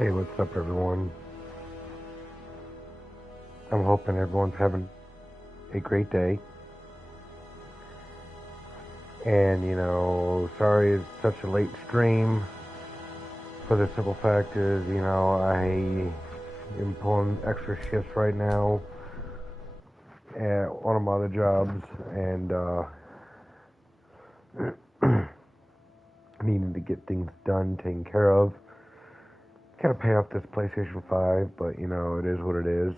Hey, what's up, everyone? I'm hoping everyone's having a great day. And, sorry it's such a late stream. For the simple fact is, I am pulling extra shifts right now at one of my other jobs, and needing to get things done, taken care of. Gotta pay off this PlayStation 5, but, it is what it is.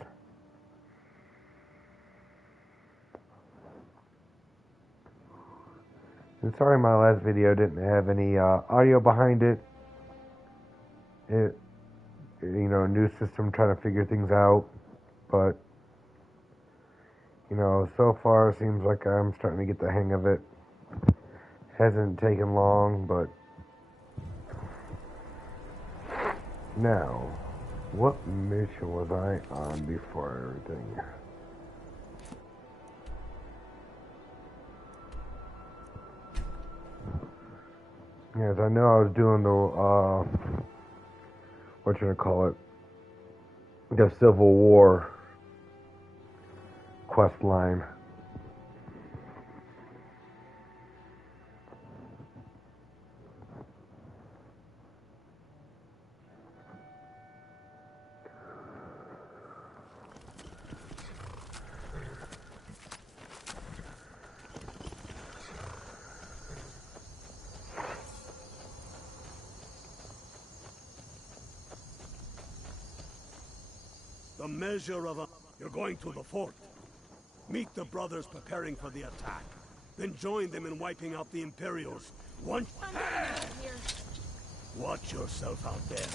And sorry my last video didn't have any audio behind it. New system trying to figure things out. But, so far it seems like I'm starting to get the hang of it. Hasn't taken long, but... Now, what mission was I on before everything? Yes, I know I was doing the, the Civil War quest line. The measure of a... You're going to the fort. Meet the brothers preparing for the attack. Then join them in wiping out the Imperials. Once... Watch yourself out there.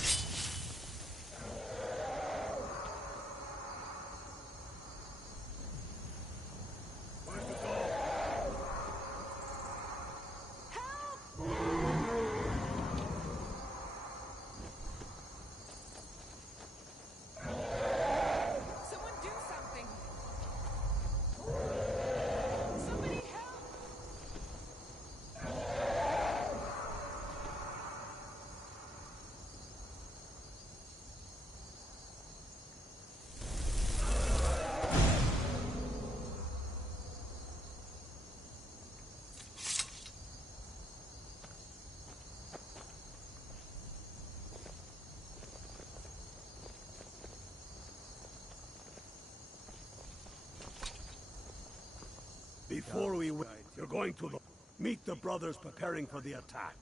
Before we... You're going to meet the brothers preparing for the attack.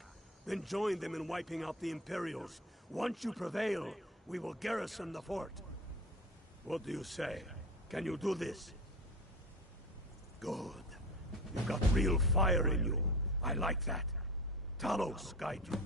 Then join them in wiping out the Imperials. Once you prevail, we will garrison the fort. What do you say? Can you do this? Good. You've got real fire in you. I like that. Talos guide you.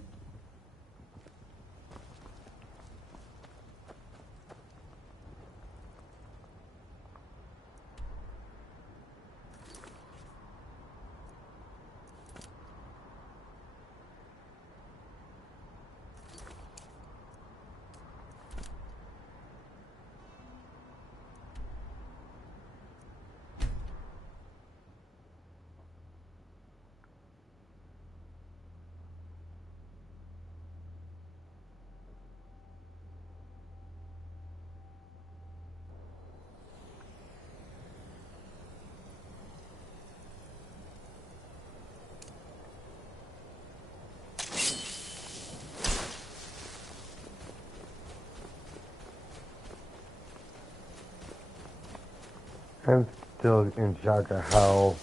I'm still in shock at how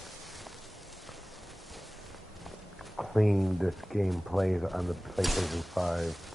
clean this game plays on the PlayStation 5.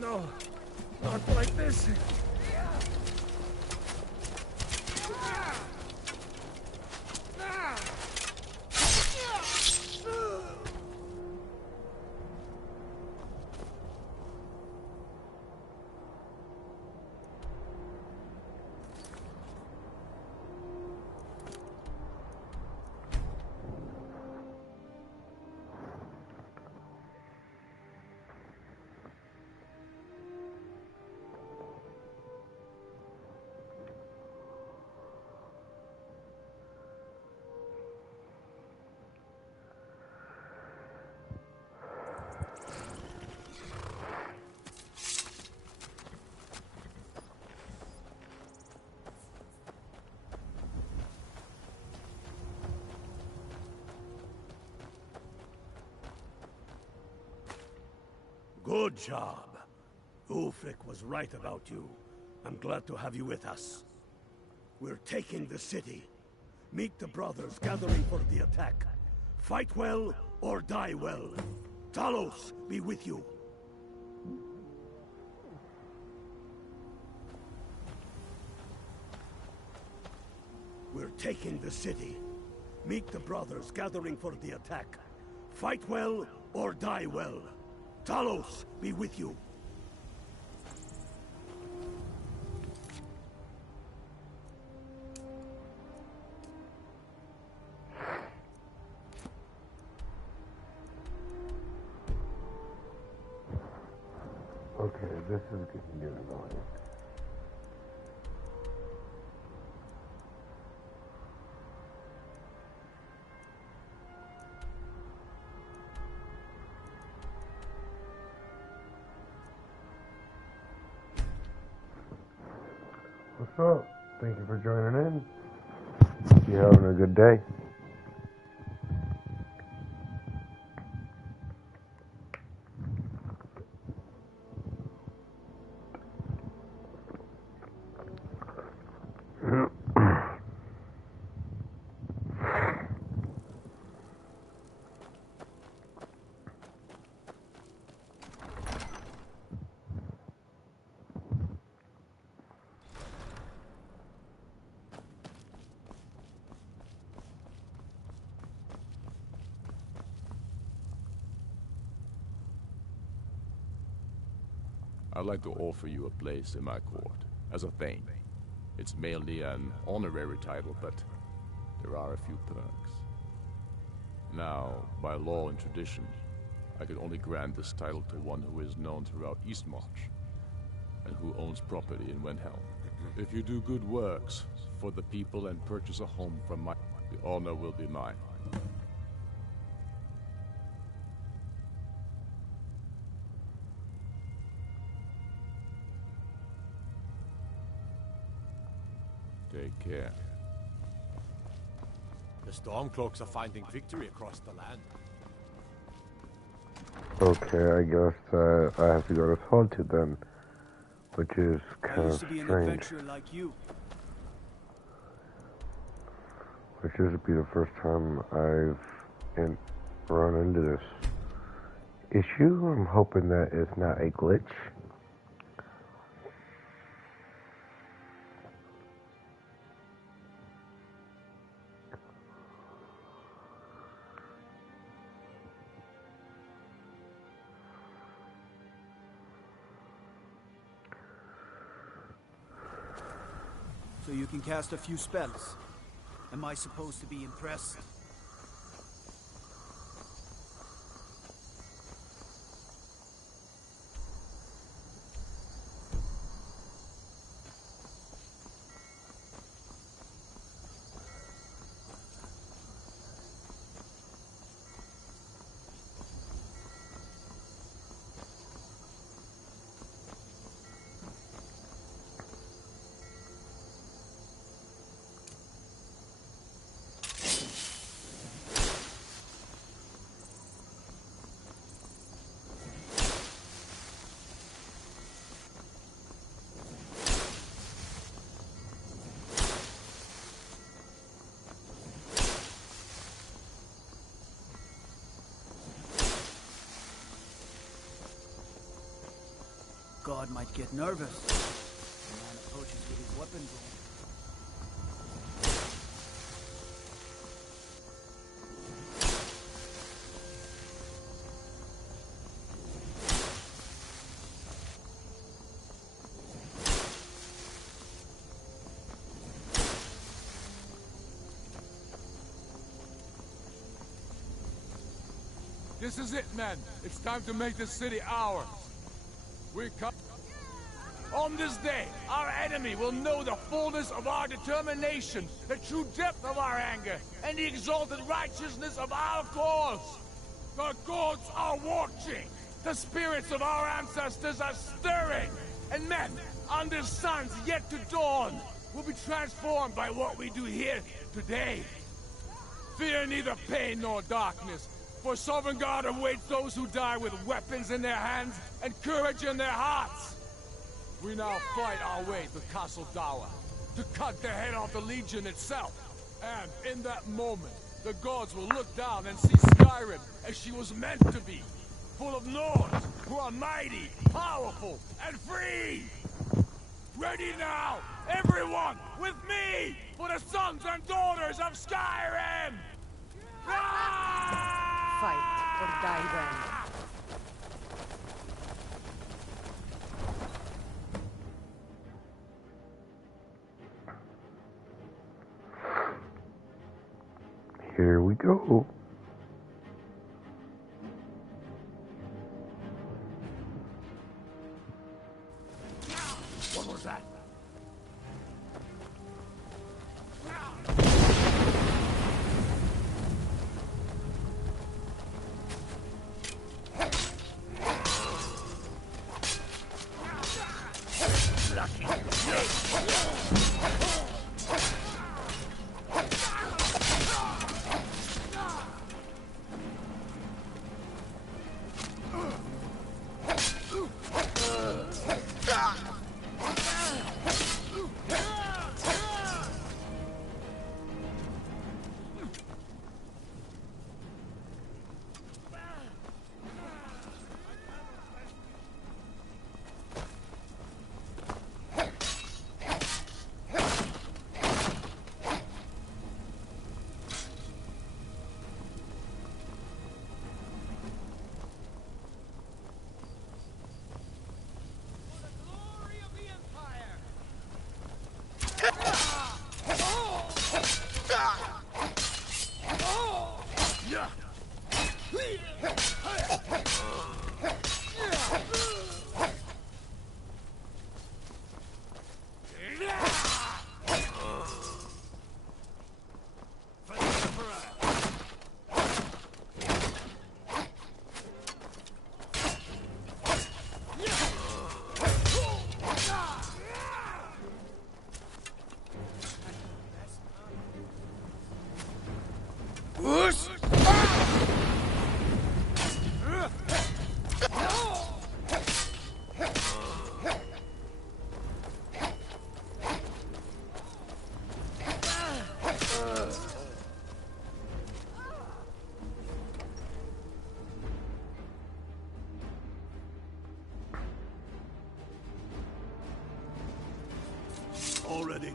No, not like this. Good job. Ulfric was right about you. I'm glad to have you with us. We're taking the city. Meet the brothers gathering for the attack. Fight well or die well. Talos be with you. We're taking the city. Meet the brothers gathering for the attack. Fight well or die well. Talos be with you. Okay, this is getting annoying. What's up? Thank you for joining in. You having a good day? I'd like to offer you a place in my court, as a thing. It's mainly an honorary title, but there are a few perks. Now, by law and tradition, I can only grant this title to one who is known throughout Eastmarch. and who owns property in Wenhelm. If you do good works for the people and purchase a home from my... the honor will be mine. Take care. The Stormcloaks are finding victory across the land. Okay, I guess that I have to go to Haunted then, which is kind of used to be an strange. adventurer like you. Which is be the first time I've run into this issue. I'm hoping that it's not a glitch. So you can cast a few spells. Am I supposed to be impressed? God might get nervous. The man approaches with his weapon drawn. This is it, men. It's time to make this city ours. We come. On this day, our enemy will know the fullness of our determination, the true depth of our anger, and the exalted righteousness of our cause. The gods are watching. The spirits of our ancestors are stirring. And men, under suns yet to dawn, will be transformed by what we do here today. Fear neither pain nor darkness, for Sovereign God awaits those who die with weapons in their hands and courage in their hearts. We now fight our way to Castle Dower, to cut the head off the Legion itself. And in that moment, the gods will look down and see Skyrim as she was meant to be, full of Nords who are mighty, powerful, and free! Ready now, everyone, with me, for the sons and daughters of Skyrim! Fight or die then. Here we go. What was that?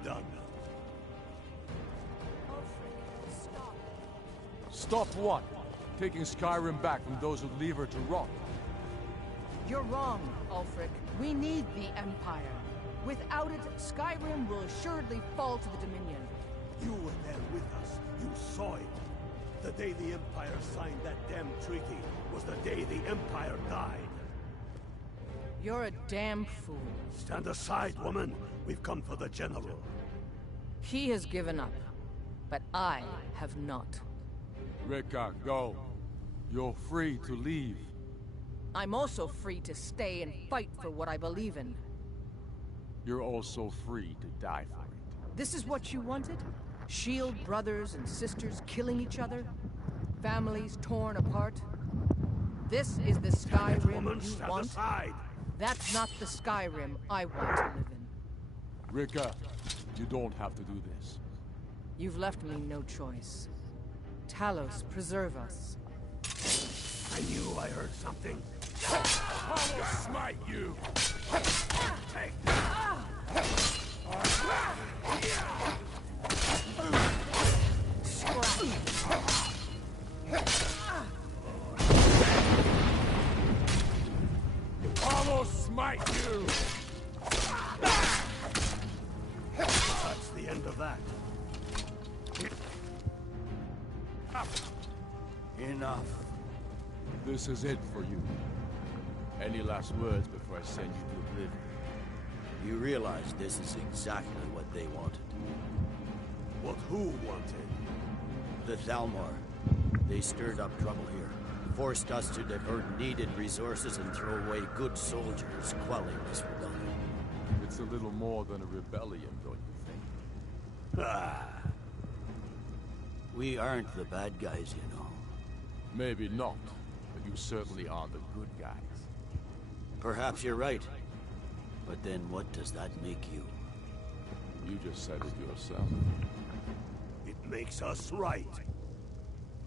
done. Stop. Stop what? Taking Skyrim back from those who leave her to rot. You're wrong, Ulfric. We need the Empire. Without it, Skyrim will assuredly fall to the Dominion. You were there with us. You saw it. The day the Empire signed that damn treaty was the day the Empire died. You're a damn fool. Stand aside, woman. We've come for the General. He has given up, but I have not. Rika, go. You're free to leave. I'm also free to stay and fight for what I believe in. You're also free to die for it. This is what you wanted? Shield brothers and sisters killing each other? Families torn apart? This is the Skyrim Woman, you stand want? aside. That's not the Skyrim I want to live in. Rika, you don't have to do this. You've left me no choice. Talos, preserve us. I knew I heard something. I will smite you. Take I will smite you. That's the end of that. Enough. This is it for you. Any last words before I send you to oblivion? You realize this is exactly what they wanted. What who wanted? The Thalmor. They stirred up trouble here. Forced us to divert needed resources and throw away good soldiers, quelling this rebellion. It's a little more than a rebellion, don't you think? Ah, We aren't the bad guys, you know. Maybe not, but you certainly are the good guys. Perhaps you're right. But then what does that make you? You just said it yourself. it makes us right.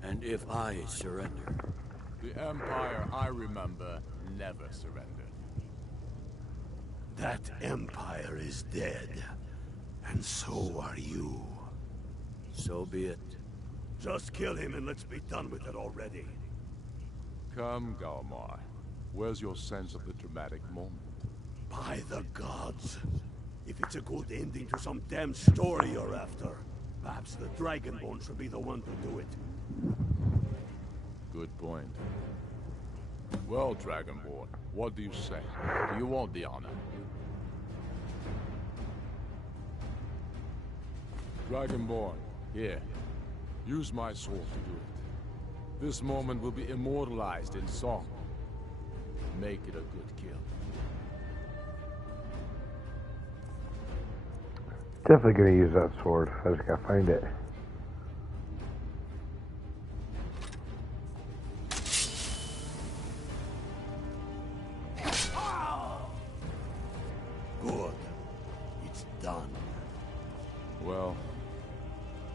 And if I surrender? The Empire I remember never surrendered. That Empire is dead. And so are you. So be it. Just kill him and let's be done with it already. Come, Galmar. Where's your sense of the dramatic moment? By the gods. If it's a good ending to some damn story you're after, perhaps the Dragonborn should be the one to do it. Good point. Well, Dragonborn, what do you say? Do you want the honor? Dragonborn, here. Use my sword to do it. This moment will be immortalized in song. Make it a good kill. Definitely gonna use that sword. I just gotta find it. Good. It's done. Well,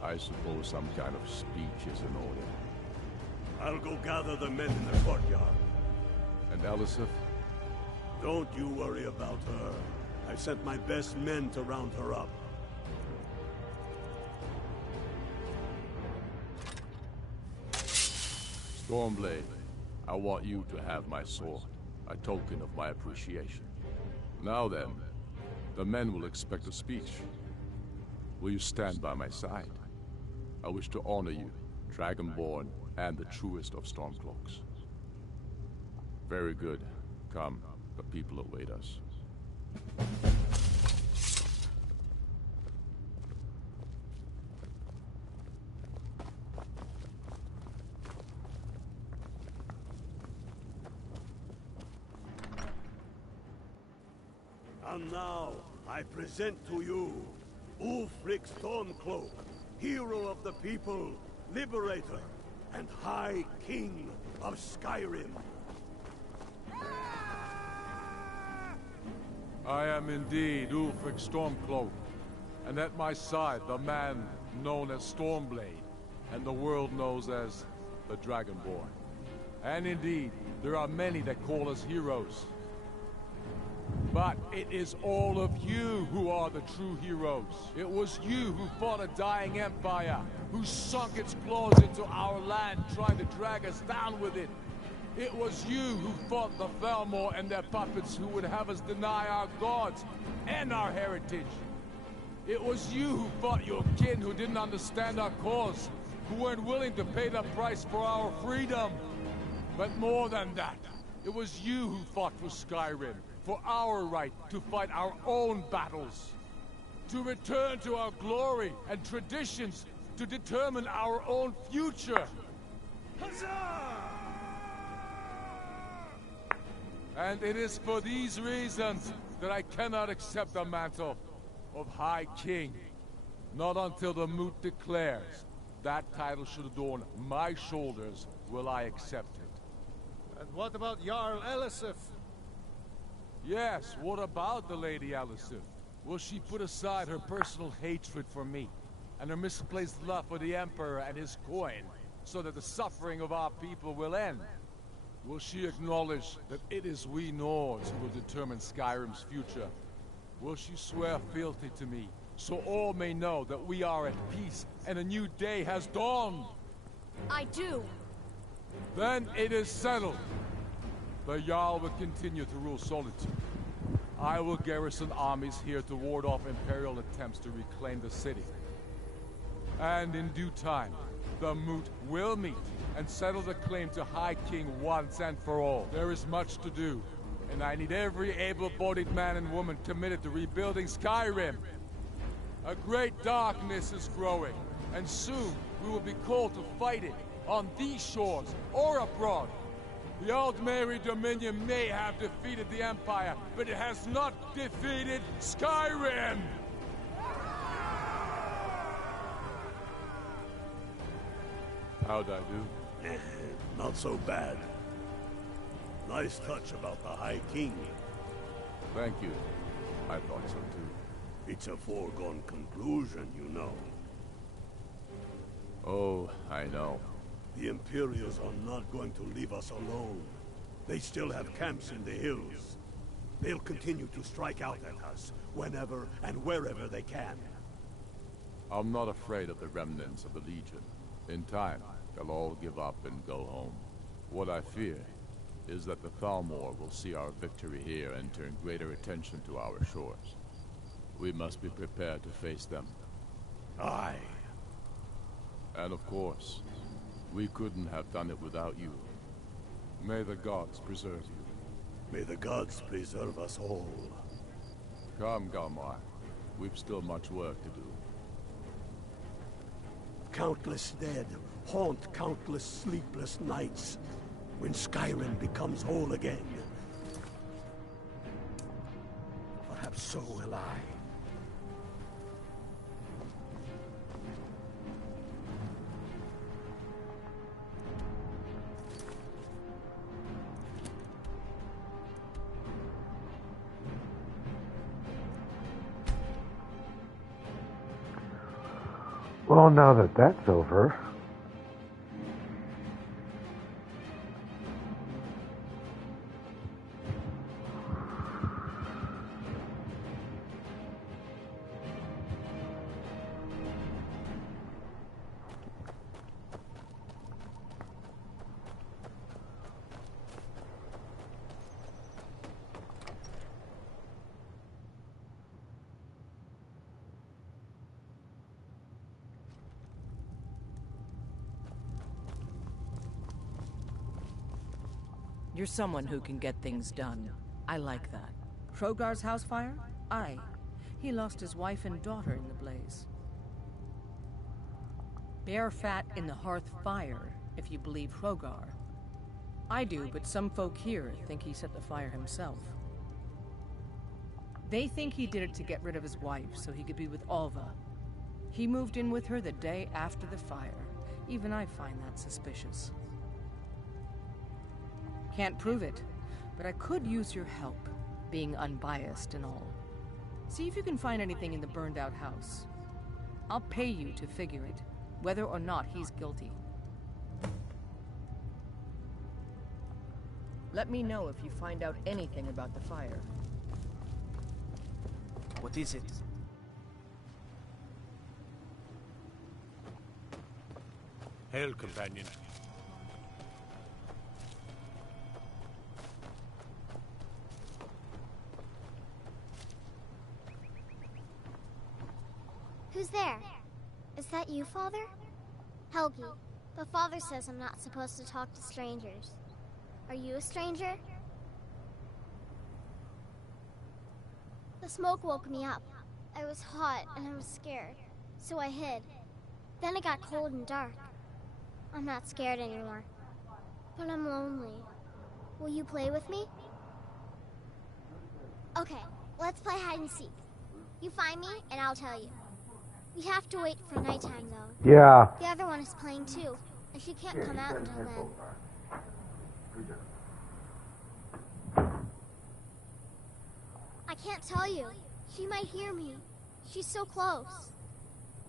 I suppose some kind of speech is in order. I'll go gather the men in the courtyard. And Elisif? Don't you worry about her. I've sent my best men to round her up. Stormblade, I want you to have my sword, a token of my appreciation. Now then, the men will expect a speech. Will you stand by my side? I wish to honor you, Dragonborn, and the truest of Stormcloaks. Very good. Come, the people await us. And now, I present to you, Ulfric Stormcloak, hero of the people, liberator, and High King of Skyrim. I am indeed Ulfric Stormcloak, and at my side the man known as Stormblade, and the world knows as the Dragonborn. And indeed, there are many that call us heroes. But it is all of you who are the true heroes. It was you who fought a dying empire, who sunk its claws into our land, trying to drag us down with it. It was you who fought the Thalmor and their puppets who would have us deny our gods and our heritage. It was you who fought your kin who didn't understand our cause, who weren't willing to pay the price for our freedom. But more than that, it was you who fought for Skyrim, for our right to fight our own battles, to return to our glory and traditions, to determine our own future. Huzzah! And it is for these reasons that I cannot accept the mantle of High King. Not until the Moot declares that title should adorn my shoulders will I accept it. And what about Jarl Elisif? Yes, what about the Lady Elisif? Will she put aside her personal hatred for me, and her misplaced love for the Emperor and his coin, so that the suffering of our people will end? Will she acknowledge that it is we Nords who will determine Skyrim's future? Will she swear fealty to me, so all may know that we are at peace and a new day has dawned? I do. Then it is settled. The Jarl will continue to rule Solitude. I will garrison armies here to ward off Imperial attempts to reclaim the city. And in due time, the Moot will meet and settle the claim to High King once and for all. There is much to do, and I need every able-bodied man and woman committed to rebuilding Skyrim. A great darkness is growing, and soon we will be called to fight it, on these shores or abroad. The Aldmeri Dominion may have defeated the Empire, but it has not defeated Skyrim! How'd I do? Not so bad. Nice touch about the High King. Thank you. I thought so too. It's a foregone conclusion, you know. Oh, I know. The Imperials are not going to leave us alone. They still have camps in the hills. They'll continue to strike out at us, whenever and wherever they can. I'm not afraid of the remnants of the Legion. In time, they'll all give up and go home. What I fear is that the Thalmor will see our victory here and turn greater attention to our shores. We must be prepared to face them. Aye. And of course, we couldn't have done it without you. May the gods preserve you. May the gods preserve us all. Come, Galmar. We've still much work to do. Countless dead haunt countless sleepless nights. When Skyrim becomes whole again. Perhaps so will I. Well, now that that's over, You're someone who can get things done. I like that. Hrogar's house fire? Aye. He lost his wife and daughter in the blaze. Bear fat in the hearth fire, if you believe Hrogar. I do, but some folk here think he set the fire himself. They think he did it to get rid of his wife, so he could be with Alva. He moved in with her the day after the fire. Even I find that suspicious. Can't prove it, but I could use your help, being unbiased and all. See if you can find anything in the burned-out house. I'll pay you to figure it, whether or not he's guilty. Let me know if you find out anything about the fire. What is it? Hail, companion. Who's there? Is that you, Father? Helgi, the Father says I'm not supposed to talk to strangers. Are you a stranger? The smoke woke me up. I was hot and I was scared, so I hid. Then it got cold and dark. I'm not scared anymore, but I'm lonely. Will you play with me? Okay, let's play hide and seek. You find me, and I'll tell you. We have to wait for nighttime, though. Yeah. The other one is playing too, and she can't come out until then. I can't tell you. She might hear me. She's so close.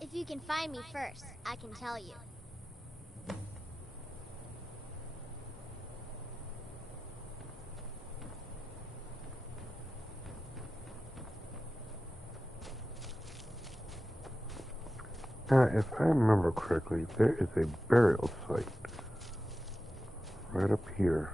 If you can find me first, I can tell you. Now, if I remember correctly, there is a burial site right up here.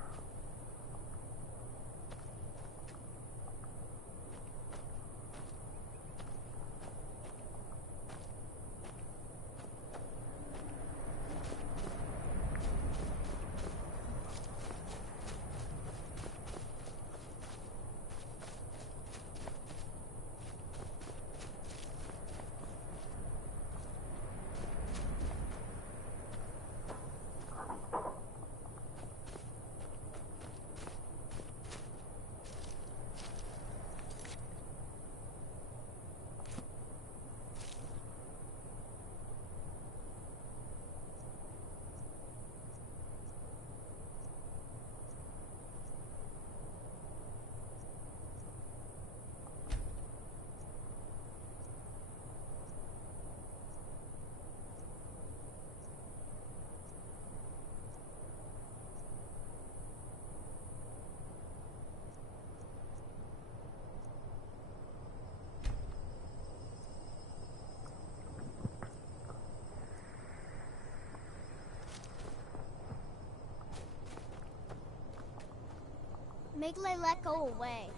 Make Layla go away.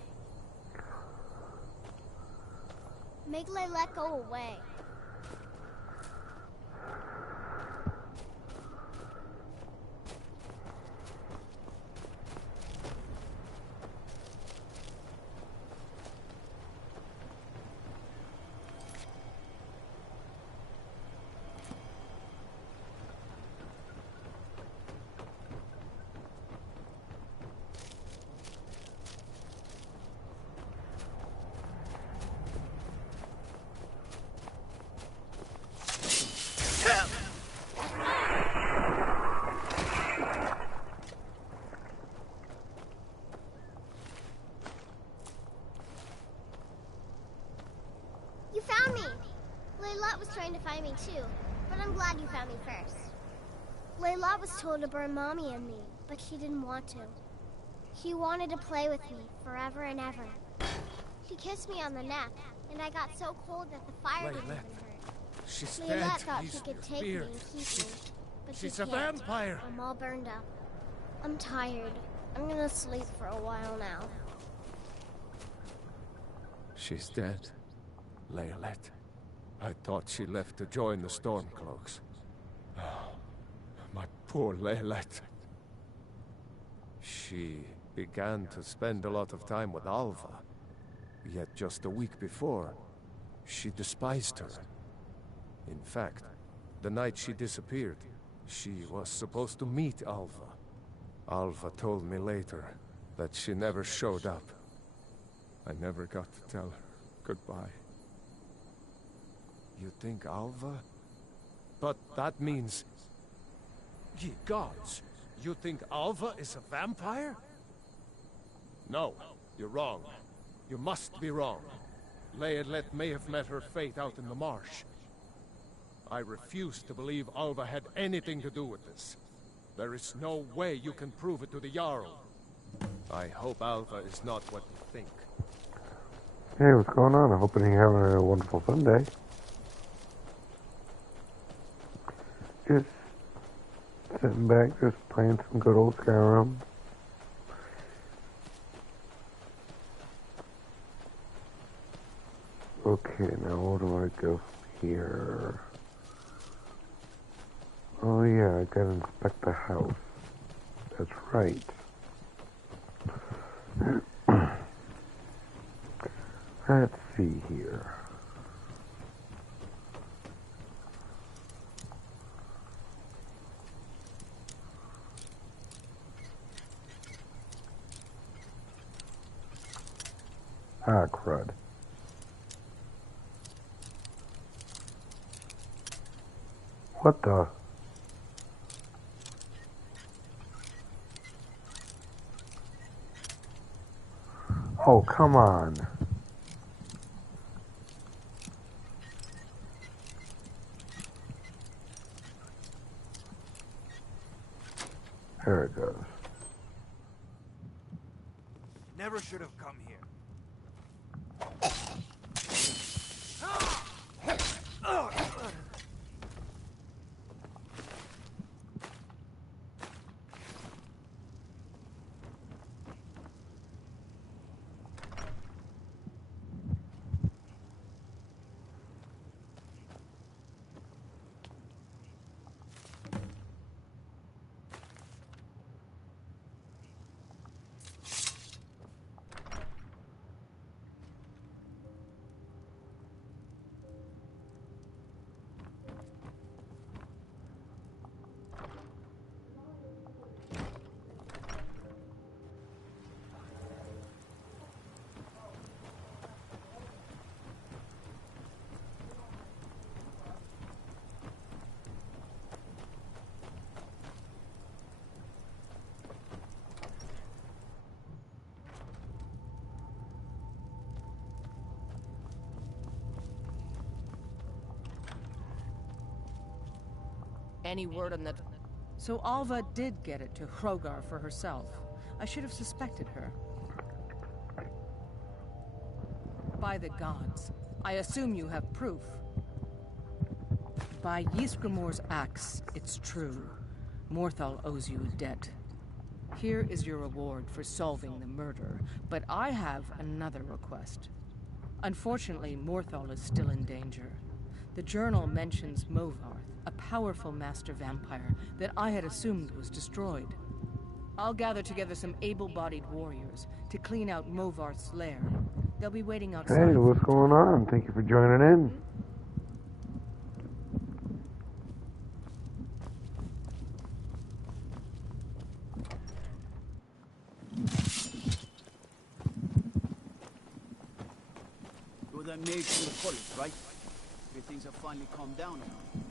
Make Layla go away. You found me! Layla was trying to find me too, but I'm glad you found me first. Layla was told to burn Mommy and me, but she didn't want to. She wanted to play with me forever and ever. She kissed me on the neck, and I got so cold that the fire didn't even hurt. She's Layla dead. thought she could take me and keep me, but she She's a can't. vampire. I'm all burned up. I'm tired. I'm gonna sleep for a while now. She's dead. Laylet. I thought she left to join the Stormcloaks. Oh, my poor Laylet. She began to spend a lot of time with Alva. Yet just a week before, she despised her. In fact, the night she disappeared, she was supposed to meet Alva. Alva told me later that she never showed up. I never got to tell her goodbye. You think Alva? But that means... Ye gods! You think Alva is a vampire? No, you're wrong. You must be wrong. Laylet may have met her fate out in the marsh. I refuse to believe Alva had anything to do with this. There is no way you can prove it to the Jarl. I hope Alva is not what you think. Hey, what's going on? I'm hoping you're having a wonderful Sunday. Just sitting back, just playing some good old Skyrim. Okay, now where do I go from here? Oh yeah, I gotta inspect the house. That's right. Let's see here. Ah, crud. What the? Oh, come on. There it goes. Never should have come here. Any word on that? So Alva did get it to Hrogar for herself. I should have suspected her. By the gods, I assume you have proof. By Ysgramor's axe, it's true. Morthal owes you a debt. Here is your reward for solving the murder, but I have another request. Unfortunately, Morthal is still in danger. The journal mentions Movarth, a powerful master vampire that I had assumed was destroyed. I'll gather together some able-bodied warriors to clean out Movarth's lair. They'll be waiting outside. Hey, what's going on? Thank you for joining in. You're that mage from the forest, right? Your things have finally calmed down now.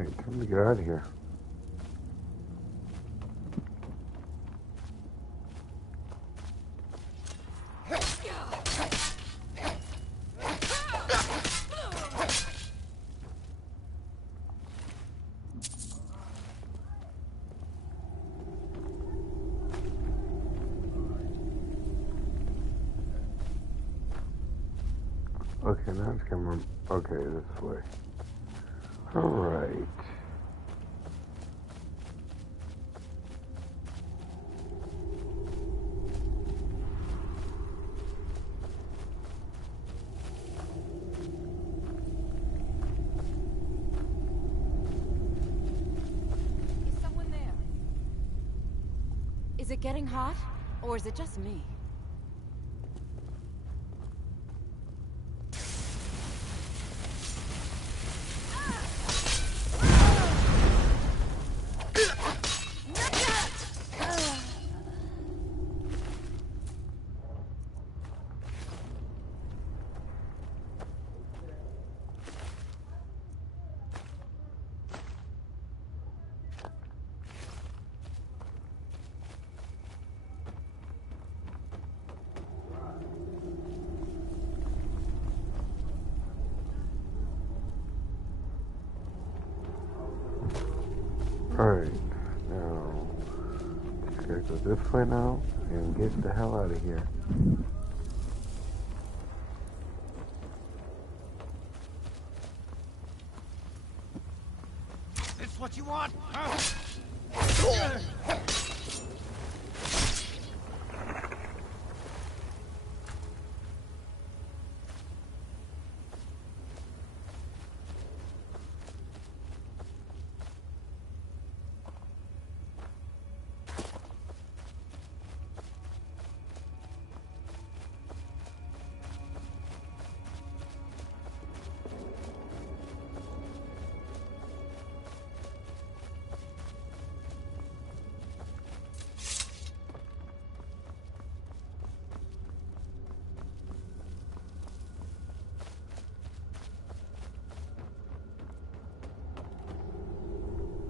Alright, time to get out of here. Okay, now it's coming. Okay, this way. Alright. Is someone there? Is it getting hot? Or is it just me? Alright, now, just gotta go this way now, and get the hell out of here. This what you want? Huh?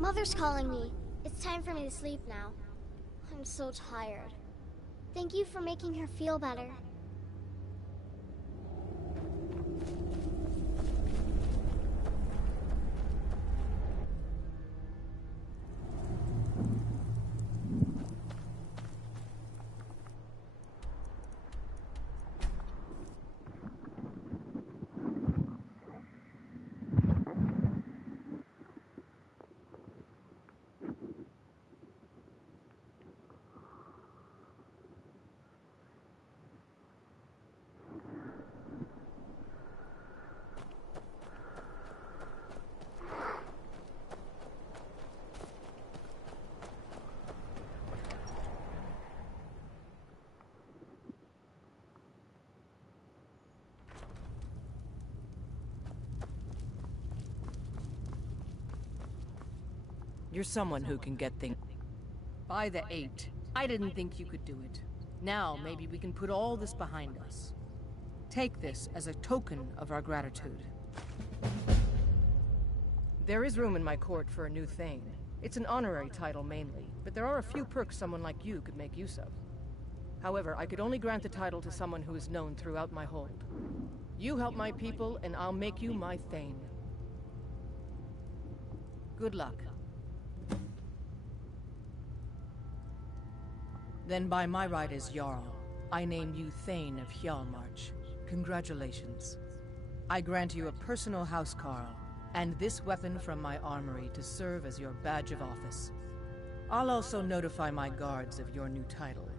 Mother's calling me. It's time for me to sleep now. I'm so tired. Thank you for making her feel better. You're someone who can get things. By the 8. I didn't think you could do it. Now, maybe we can put all this behind us. Take this as a token of our gratitude. There is room in my court for a new Thane. It's an honorary title mainly, but there are a few perks someone like you could make use of. However, I could only grant the title to someone who is known throughout my hold. You help my people, and I'll make you my Thane. Good luck. Then by my right as Jarl, I name you Thane of Hjalmarch. Congratulations. I grant you a personal housecarl, and this weapon from my armory to serve as your badge of office. I'll also notify my guards of your new title.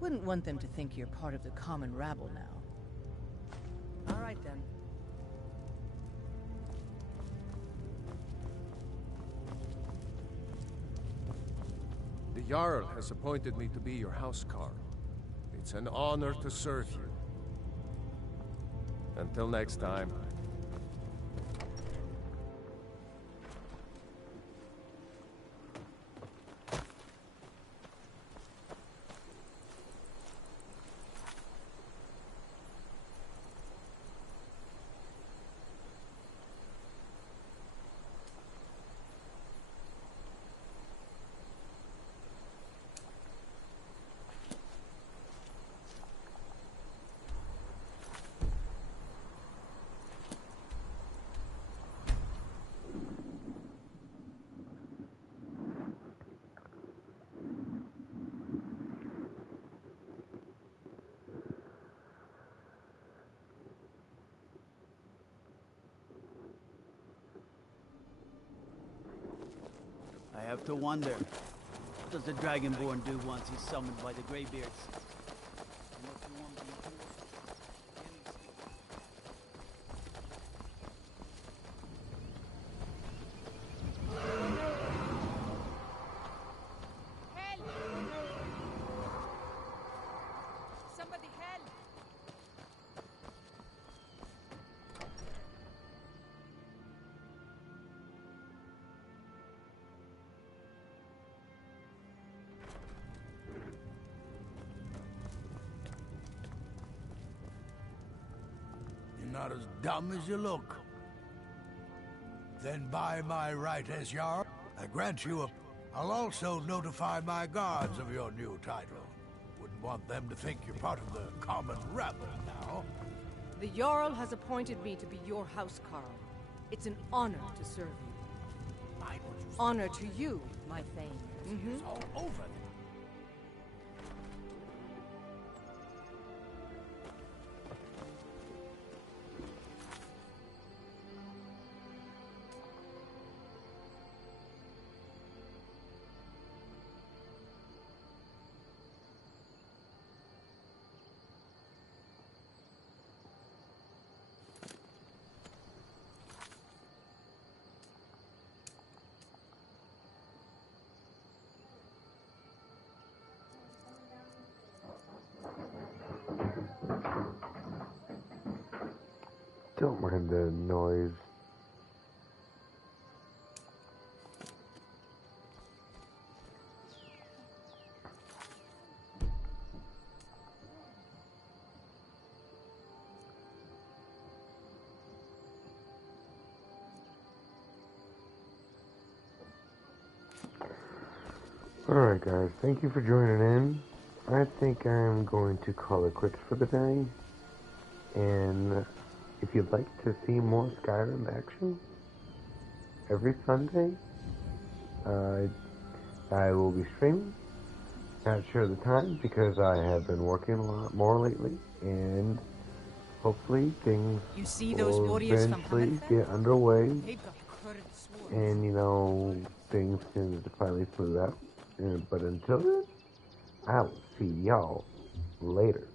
Wouldn't want them to think you're part of the common rabble now. All right then. The Jarl has appointed me to be your housecarl. It's an honor to serve you. Until next time. have to wonder, what does the Dragonborn do once he's summoned by the Greybeards? Somebody help! You're not as dumb as you look. Then by my right as Jarl, I grant you a... I'll also notify my guards of your new title. Wouldn't want them to think you're part of the common rabble now. The Jarl has appointed me to be your housecarl. It's an honor to serve you. Honor to you, my Thane. It's all over them. Don't mind the noise. Alright guys, thank you for joining in. I think I'm going to call it quits for the day. And if you'd like to see more Skyrim action every Sunday, I will be streaming. Not sure the time because I have been working a lot more lately, and hopefully things will eventually get underway, and you know, things can finally smooth out. But until then, I'll see y'all later.